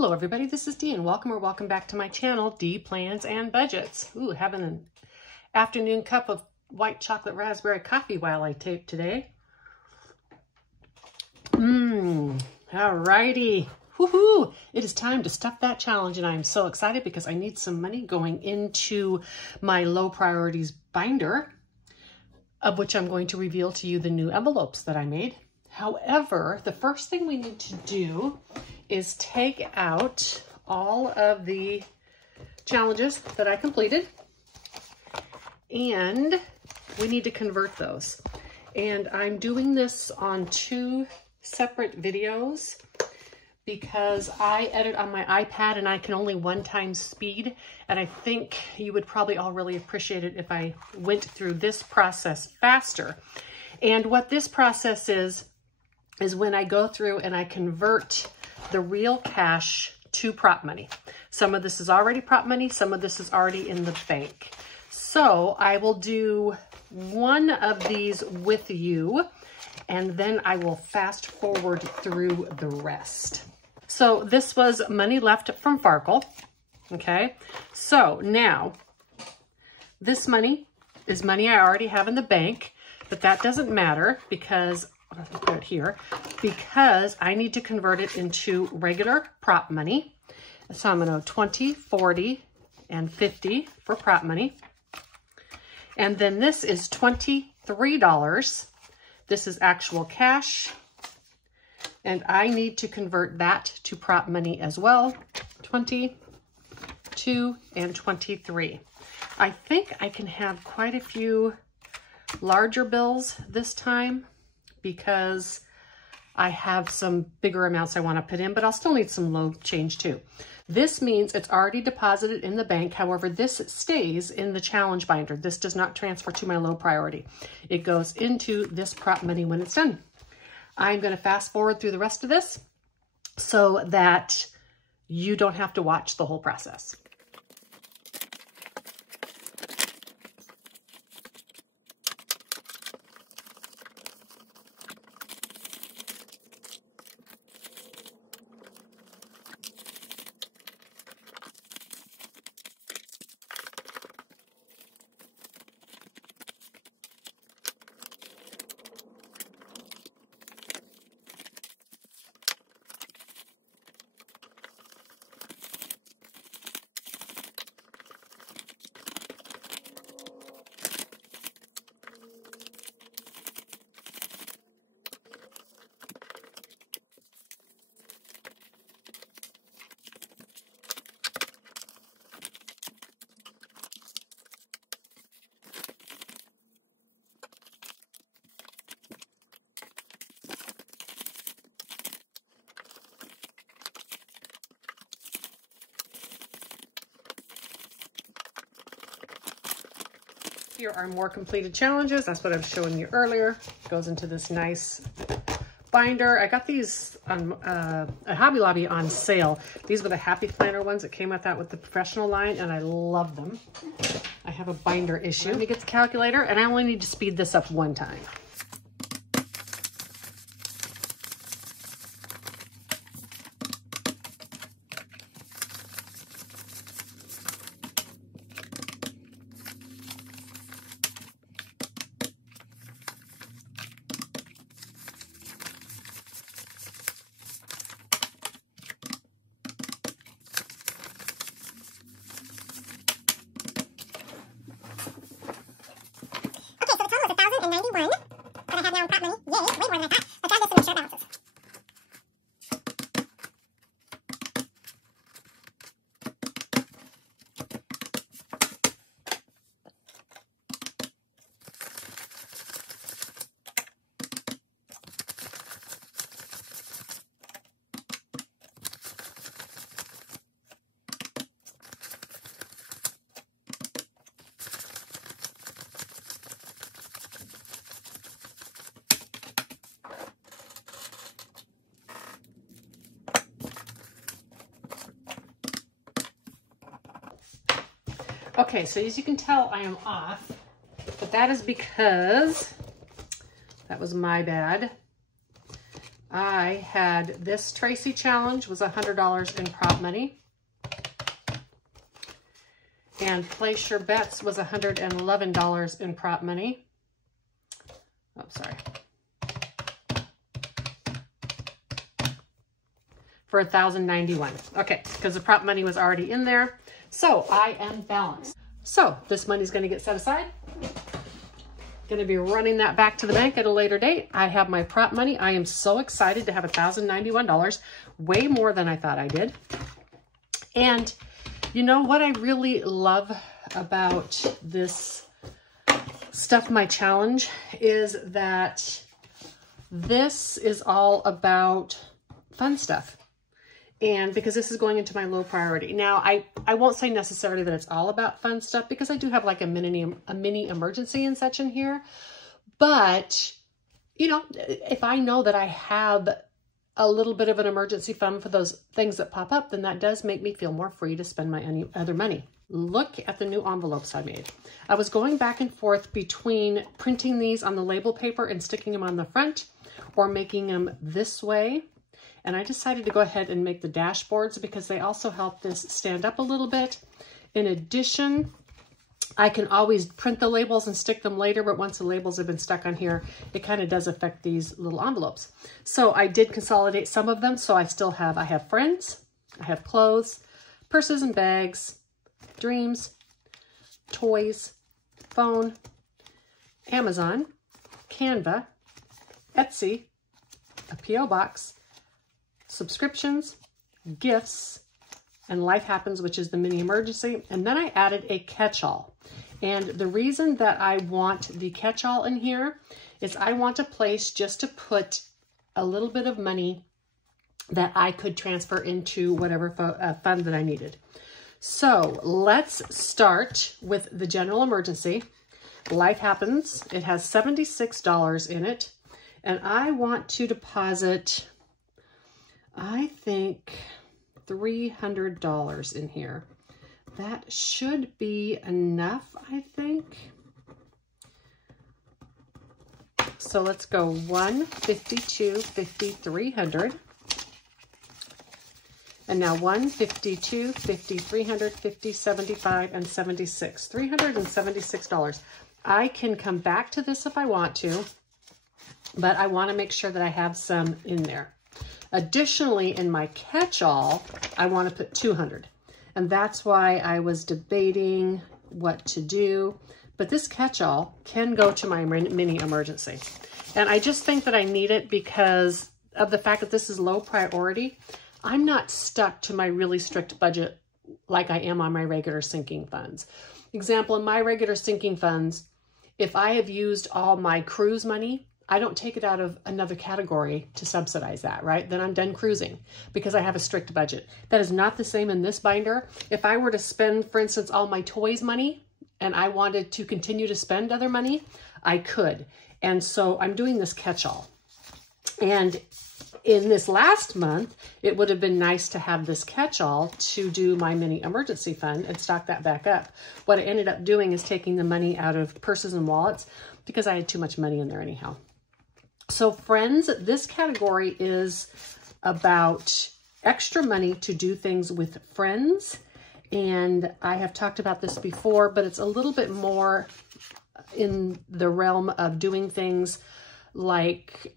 Hello everybody, this is Dee and welcome back to my channel, Dee Plans and Budgets. Ooh, having an afternoon cup of white chocolate raspberry coffee while I tape today. Alrighty. Woohoo! It is time to stuff that challenge and I am so excited because I need some money going into my low priorities binder, of which I'm going to reveal to you the new envelopes that I made. However, the first thing we need to do is take out all of the challenges that I completed, and we need to convert those. And I'm doing this on two separate videos because I edit on my iPad and I can only 1x speed, and I think you would probably all really appreciate it if I went through this process faster. And what this process is when I go through and I convert the real cash to prop money. Some of this is already prop money, some of this is already in the bank. So I will do one of these with you, and then I will fast forward through the rest. So this was money left from Farkle, okay? So now, this money is money I already have in the bank, but that doesn't matter because I'll have to put it here, because I need to convert it into regular prop money. So I'm going to 20, 40, and 50 for prop money. And then this is $23. This is actual cash. And I need to convert that to prop money as well. 22 and 23. I think I can have quite a few larger bills this time, because I have some bigger amounts I want to put in, but I'll still need some low change too. This means it's already deposited in the bank. However, this stays in the challenge binder. This does not transfer to my low priority. It goes into this prop money when it's done. I'm going to fast forward through the rest of this so that you don't have to watch the whole process. Here are more completed challenges. That's what I was showing you earlier. It goes into this nice binder. I got these on Hobby Lobby on sale. These were the Happy Planner ones that came with that with the professional line, and I love them. I have a binder issue. Let me get the calculator, and I only need to speed this up one time. But I have now in prop money. Yay, way more than I thought. Let's add this to make sure it balances. Okay, so as you can tell, I am off, but that is because that was my bad. I had this Tracy challenge was $100 in prop money. And Place Your Bets was $111 in prop money. Oh, sorry. For $1,091. Okay, because the prop money was already in there. So I am balanced. So this money's going to get set aside. Going to be running that back to the bank at a later date. I have my prop money. I am so excited to have $1,091, way more than I thought I did. And you know what I really love about this Stuff My Challenge is that this is all about fun stuff. And because this is going into my low priority. Now, I won't say necessarily that it's all about fun stuff because I do have like a mini emergency and such in here. But, you know, if I know that I have a little bit of an emergency fund for those things that pop up, then that does make me feel more free to spend my other money. Look at the new envelopes I made. I was going back and forth between printing these on the label paper and sticking them on the front or making them this way. And I decided to go ahead and make the dashboards because they also help this stand up a little bit. In addition, I can always print the labels and stick them later, but once the labels have been stuck on here, it kind of does affect these little envelopes. So I did consolidate some of them. So I have friends, I have clothes, purses and bags, dreams, toys, phone, Amazon, Canva, Etsy, a P.O. box, subscriptions, gifts, and Life Happens, which is the mini emergency. And then I added a catch-all. And the reason that I want the catch-all in here is I want a place just to put a little bit of money that I could transfer into whatever fund that I needed. So let's start with the general emergency. Life Happens. It has $76 in it. And I want to deposit, I think, $300 in here. That should be enough, I think. So let's go 1, 52, 50, 300. And now 1, 52, 50, 300, 50, 75, and 76. $376. I can come back to this if I want to, but I want to make sure that I have some in there. Additionally, in my catch-all, I want to put 200. And that's why I was debating what to do. But this catch-all can go to my mini emergency. And I just think that I need it because of the fact that this is low priority. I'm not stuck to my really strict budget like I am on my regular sinking funds. Example, in my regular sinking funds, if I have used all my cruise money, I don't take it out of another category to subsidize that, right? Then I'm done cruising because I have a strict budget. That is not the same in this binder. If I were to spend, for instance, all my toys money and I wanted to continue to spend other money, I could. And so I'm doing this catch-all. And in this last month, it would have been nice to have this catch-all to do my mini emergency fund and stock that back up. What I ended up doing is taking the money out of purses and wallets because I had too much money in there anyhow. So friends, this category is about extra money to do things with friends. And I have talked about this before, but it's a little bit more in the realm of doing things like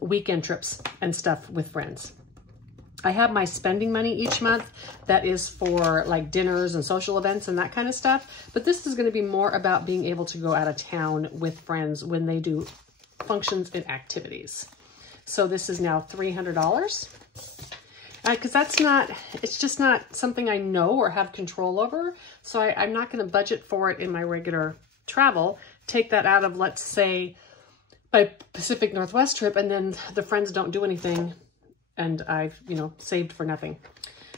weekend trips and stuff with friends. I have my spending money each month that is for like dinners and social events and that kind of stuff. But this is going to be more about being able to go out of town with friends when they do functions and activities. So this is now $300 because it's just not something I know or have control over. So I'm not going to budget for it in my regular travel. Take that out of, let's say, my Pacific Northwest trip, and then the friends don't do anything and I've, saved for nothing.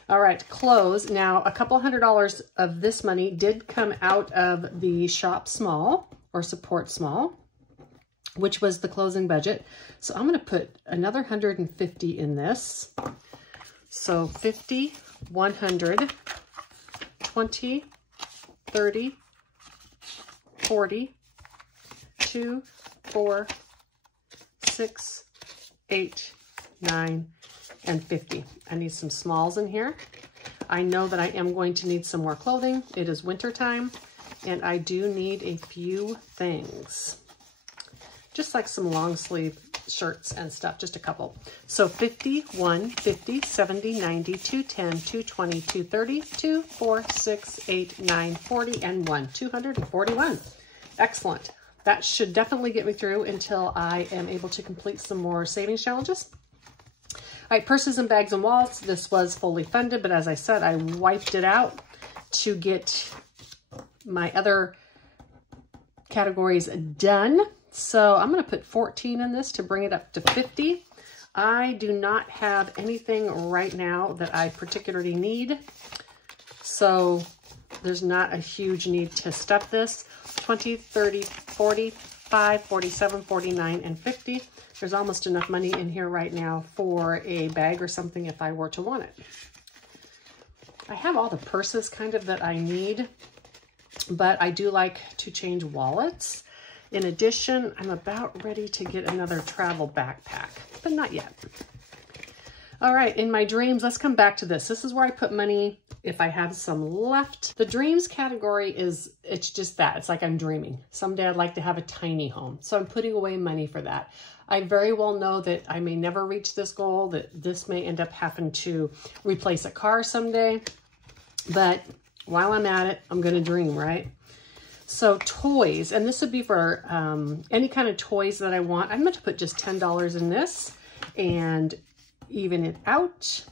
All right, clothes. Now, a couple $100 of this money did come out of the Shop Small or Support Small, which was the closing budget. So I'm going to put another 150 in this. So 50, 100, 20, 30, 40, 2, 4, 6, 8, $9, and $50. I need some smalls in here. I know that I am going to need some more clothing. It is winter time, and I do need a few things. Just like some long sleeve shirts and stuff, just a couple. So 50, 1, 50, 70, 90, 210, 220, 230, 2, 4, 6, 8, 9, 40, and 1, 241. Excellent. That should definitely get me through until I am able to complete some more savings challenges. All right, purses and bags and wallets. This was fully funded, but as I said, I wiped it out to get my other categories done. So I'm going to put 14 in this to bring it up to 50. I do not have anything right now that I particularly need. So there's not a huge need to step this. 20, 30, 45, 47, 49, and 50. There's almost enough money in here right now for a bag or something if I were to want it. I have all the purses kind of that I need, but I do like to change wallets. In addition, I'm about ready to get another travel backpack, but not yet. All right, in my dreams, let's come back to this. This is where I put money if I have some left. The dreams category is, it's just that. It's like I'm dreaming. Someday I'd like to have a tiny home. So I'm putting away money for that. I very well know that I may never reach this goal, that this may end up having to replace a car someday. But while I'm at it, I'm going to dream, right? So toys, and this would be for any kind of toys that I want. I'm going to put just $10 in this and even it out.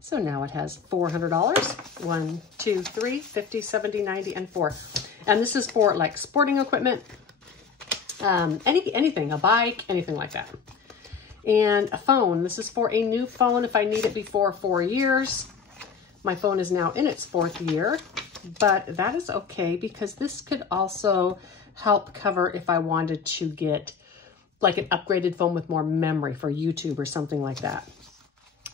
So now it has $400. 1, 2, 3, 50, 70, 90, and 4. And this is for like sporting equipment, anything, a bike, anything like that. And a phone. This is for a new phone if I need it before 4 years. My phone is now in its 4th year. But that is okay because this could also help cover if I wanted to get like an upgraded phone with more memory for YouTube or something like that.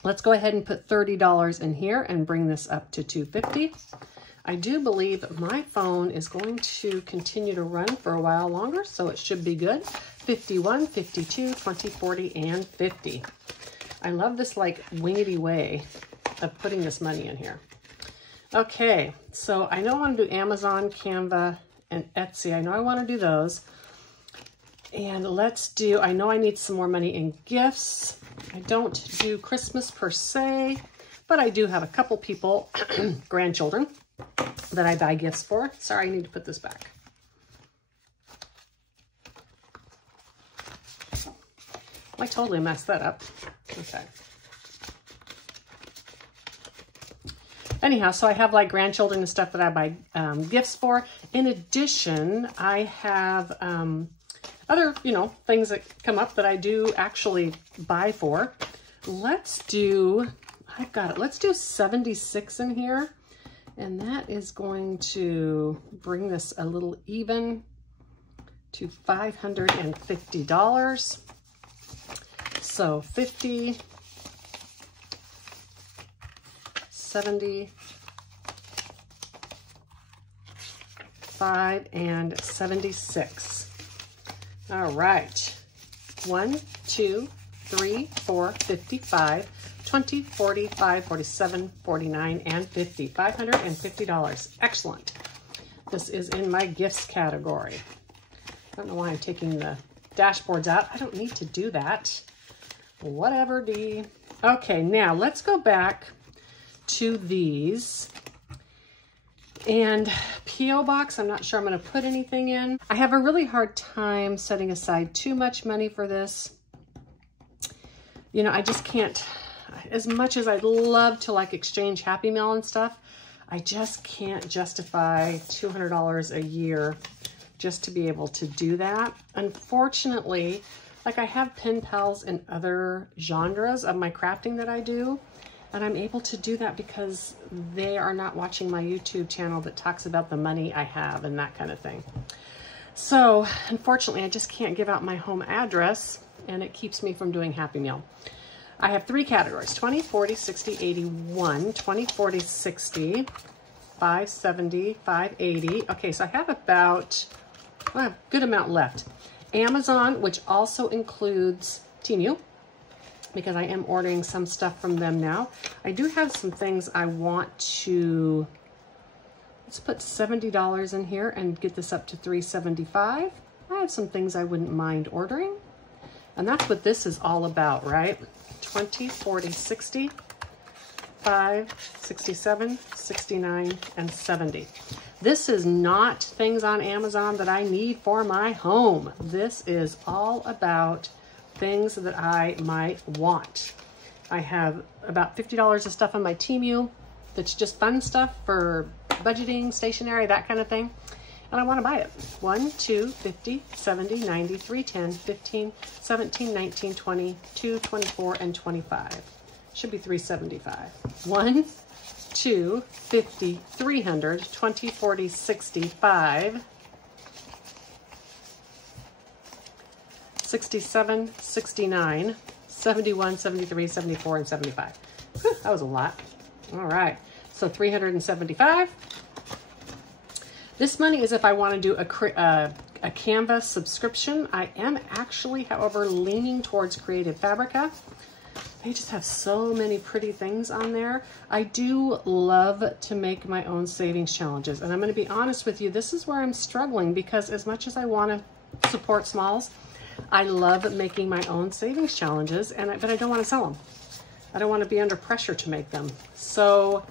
Let's go ahead and put $30 in here and bring this up to $250. I do believe my phone is going to continue to run for a while longer, so it should be good. 51, 52, 20, 40, and 50. I love this like wingedy way of putting this money in here. Okay, so I know I want to do Amazon, Canva, and Etsy. I know I want to do those. And let's do, I know I need some more money in gifts. I don't do Christmas per se, but I do have a couple people, grandchildren, that I buy gifts for. Sorry, I need to put this back. I totally messed that up. Okay. Anyhow, so I have like grandchildren and stuff that I buy gifts for. In addition, I have other, things that come up that I do actually buy for. Let's do, I've got it. Let's do 76 in here. And that is going to bring this a little even to $550. So 50, 70, 5, and 76. All right. 1, 2, 3, 4, 55, 20, 45, 47, 49, and 50. $550. Excellent. This is in my gifts category. I don't know why I'm taking the dashboards out. I don't need to do that. Whatever, D. Okay, now let's go back to these. And P.O. Box, I'm not sure I'm going to put anything in. I have a really hard time setting aside too much money for this. I just can't, as much as I'd love to like exchange Happy Meal and stuff, I just can't justify $200 a year just to be able to do that. Unfortunately, like I have pen pals in other genres of my crafting that I do, and I'm able to do that because they are not watching my YouTube channel that talks about the money I have and that kind of thing. So unfortunately, I just can't give out my home address, and it keeps me from doing Happy Meal. I have 3 categories, 20, 40, 60, 81, 20, 40, 60, 570, 580. Okay, so I have about, well, I have a good amount left. Amazon, which also includes Temu, because I am ordering some stuff from them now. I do have some things I want to, let's put $70 in here and get this up to $375. I have some things I wouldn't mind ordering. And that's what this is all about, right? 20, 40, 60, 5, 67, 69, and 70. This is not things on Amazon that I need for my home. This is all about things that I might want. I have about $50 of stuff on my Temu that's just fun stuff for budgeting, stationery, that kind of thing. And I want to buy it. 1, 2, 50, 70, 90, 3, 10, 15, 17, 19, 20, 2, 24, and 25. Should be 375. 1, 2, 50, 300, 20, 40, 65, 67, 69, 71, 73, 74, and 75. Whew, that was a lot. All right, so 375. This money is if I want to do a Canva subscription. I am actually, however, leaning towards Creative Fabrica. They just have so many pretty things on there. I do love to make my own savings challenges. And I'm going to be honest with you, this is where I'm struggling, because as much as I want to support smalls, I love making my own savings challenges, but I don't want to sell them. I don't want to be under pressure to make them. So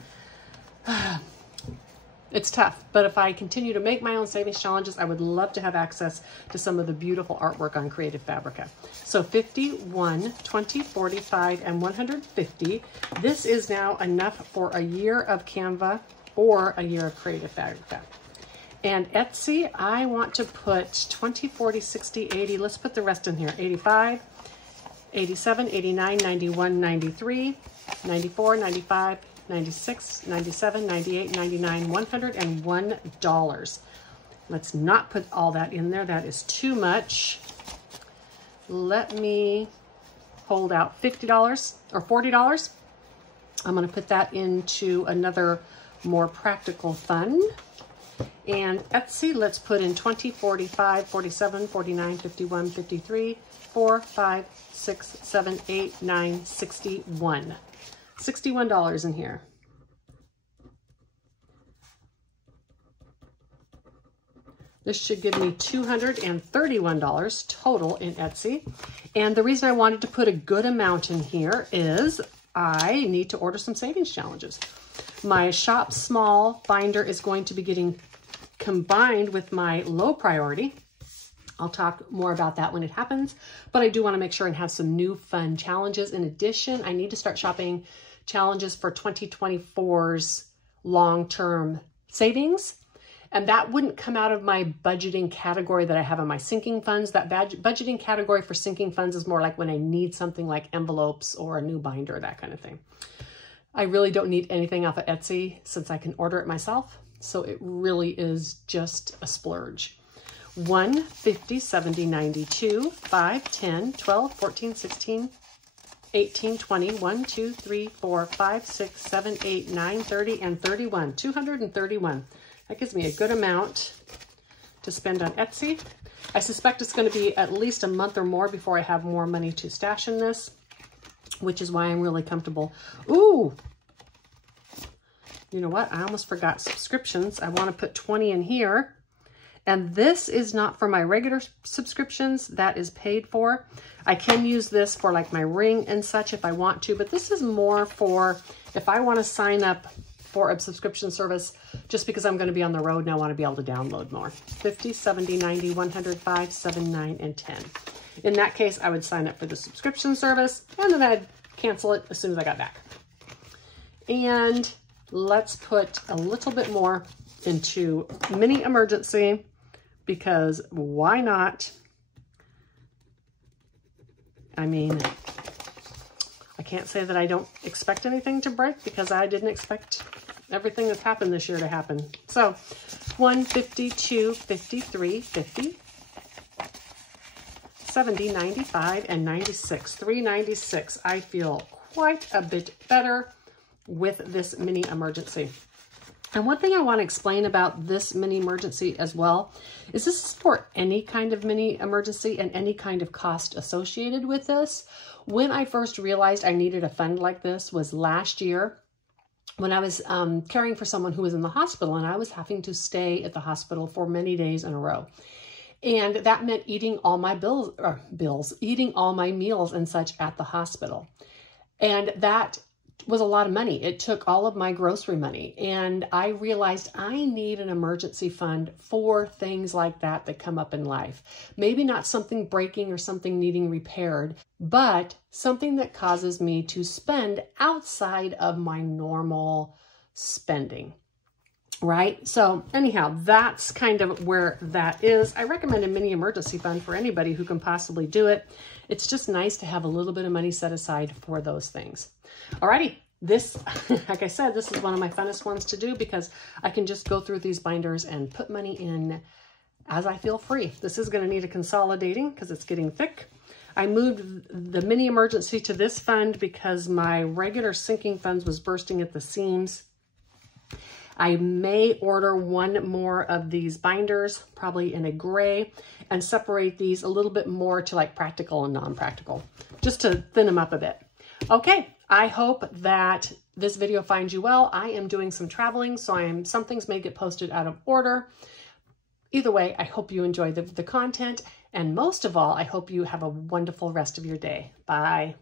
it's tough, but if I continue to make my own savings challenges, I would love to have access to some of the beautiful artwork on Creative Fabrica. So 50, 1, 20, 45, and 150. This is now enough for a year of Canva or a year of Creative Fabrica. And Etsy, I want to put 20, 40, 60, 80. Let's put the rest in here. 85, 87, 89, 91, 93, 94, 95, 96, 97, 98, 99, $101. Let's not put all that in there. That is too much. Let me hold out $50 or $40. I'm going to put that into another more practical fund. And Etsy, let's put in 20, 45, 47, 49, 51, 53, 4, 5, 6, 7, 8, 9, 61. $61 in here. This should give me $231 total in Etsy. And the reason I wanted to put a good amount in here is I need to order some savings challenges. My Shop Small binder is going to be getting combined with my low priority. I'll talk more about that when it happens, but I do want to make sure and have some new fun challenges. In addition, I need to start shopping challenges for 2024's long-term savings. And that wouldn't come out of my budgeting category that I have in my sinking funds. That budgeting category for sinking funds is more like when I need something like envelopes or a new binder, that kind of thing. I really don't need anything off of Etsy since I can order it myself. So it really is just a splurge. 1, 50, 70, 92, 5, 10, 12, 14, 16, 18, 20, 1, 2, 3, 4, 5, 6, 7, 8, 9, 30, and 31. 231. That gives me a good amount to spend on Etsy. I suspect it's going to be at least a month or more before I have more money to stash in this, which is why I'm really comfortable. Ooh, you know what? I almost forgot subscriptions. I want to put 20 in here. And this is not for my regular subscriptions. That is paid for. I can use this for like my Ring and such if I want to, but this is more for if I want to sign up for a subscription service just because I'm going to be on the road and I want to be able to download more. 50, 70, 90, 100, 5, 7, 9, and 10. In that case, I would sign up for the subscription service and then I'd cancel it as soon as I got back. And let's put a little bit more into mini emergency because why not? I mean, I can't say that I don't expect anything to break because I didn't expect everything that's happened this year to happen. So 1, 52, 53, 50, 70, 95, and 96. 396. I feel quite a bit better with this mini emergency. And one thing I want to explain about this mini emergency as well is this is for any kind of mini emergency and any kind of cost associated with this. When I first realized I needed a fund like this was last year when I was caring for someone who was in the hospital, and I was having to stay at the hospital for many days in a row. And that meant eating all my eating all my meals and such at the hospital. And that was a lot of money. It took all of my grocery money. And I realized I need an emergency fund for things like that that come up in life. Maybe not something breaking or something needing repaired, but something that causes me to spend outside of my normal spending. Right? So anyhow, that's kind of where that is. I recommend a mini emergency fund for anybody who can possibly do it. It's just nice to have a little bit of money set aside for those things. Alrighty, this, like I said, this is one of my funnest ones to do because I can just go through these binders and put money in as I feel free. This is going to need a consolidating because it's getting thick. I moved the mini emergency to this fund because my regular sinking funds was bursting at the seams. I may order one more of these binders, probably in a gray, and separate these a little bit more to like practical and non-practical, just to thin them up a bit. Okay, I hope that this video finds you well. I am doing some traveling, so some things may get posted out of order. Either way, I hope you enjoy the content, and most of all, I hope you have a wonderful rest of your day. Bye.